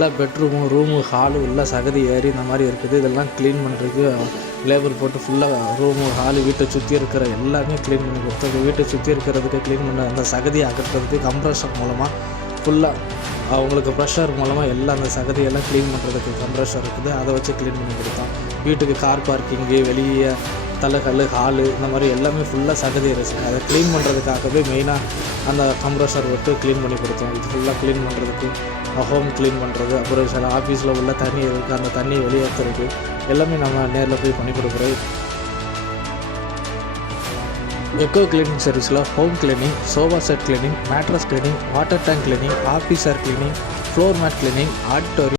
எல்லா bedroom, room, hall எல்லாம் சகதி ஏறி இந்த மாதிரி இருக்குது. இதெல்லாம் க்ளீன் பண்ணுறதுக்கு லேபர் போட்டு ஃபுல்லாக ரூமு, ஹாலு, வீட்டை சுற்றி இருக்கிற எல்லாமே க்ளீன் பண்ணி கொடுத்தோம். வீட்டை சுற்றி இருக்கிறதுக்கு க்ளீன் பண்ண அந்த சகதியை அகற்றுறதுக்கு கம்ப்ரஷர் மூலமாக ஃபுல்லாக அவங்களுக்கு ப்ரெஷர் மூலமாக எல்லாம் அந்த சகதியெல்லாம் க்ளீன் பண்ணுறதுக்கு கம்ப்ரஷர் இருக்குது. அதை வச்சு க்ளீன் பண்ணி கொடுத்தோம். வீட்டுக்கு கார் பார்க்கிங்கு, வெளியே தலைக்கல், ஹாலு இந்த மாதிரி எல்லாமே ஃபுல்லாக சகதி இருக்குது. அதை க்ளீன் பண்ணுறதுக்காகவே மெயினாக அந்த கம்ப்ரஷர் விட்டு க்ளீன் பண்ணி கொடுத்தோம். இது ஃபுல்லாக க்ளீன் பண்ணுறதுக்கு, ஹோம் க்ளீன் பண்ணுறது, அப்புறம் சில ஆஃபீஸில் உள்ள தண்ணி இருக்குது, அந்த தண்ணியை வெளியேற்றுறது எல்லாமே நம்ம நேரில் போய் பண்ணி கொடுக்குறோம். எக்கோ கிளீனிங் சர்வீஸில் home cleaning, sofa set cleaning, mattress cleaning, water tank cleaning, officer cleaning, floor mat cleaning, auditorium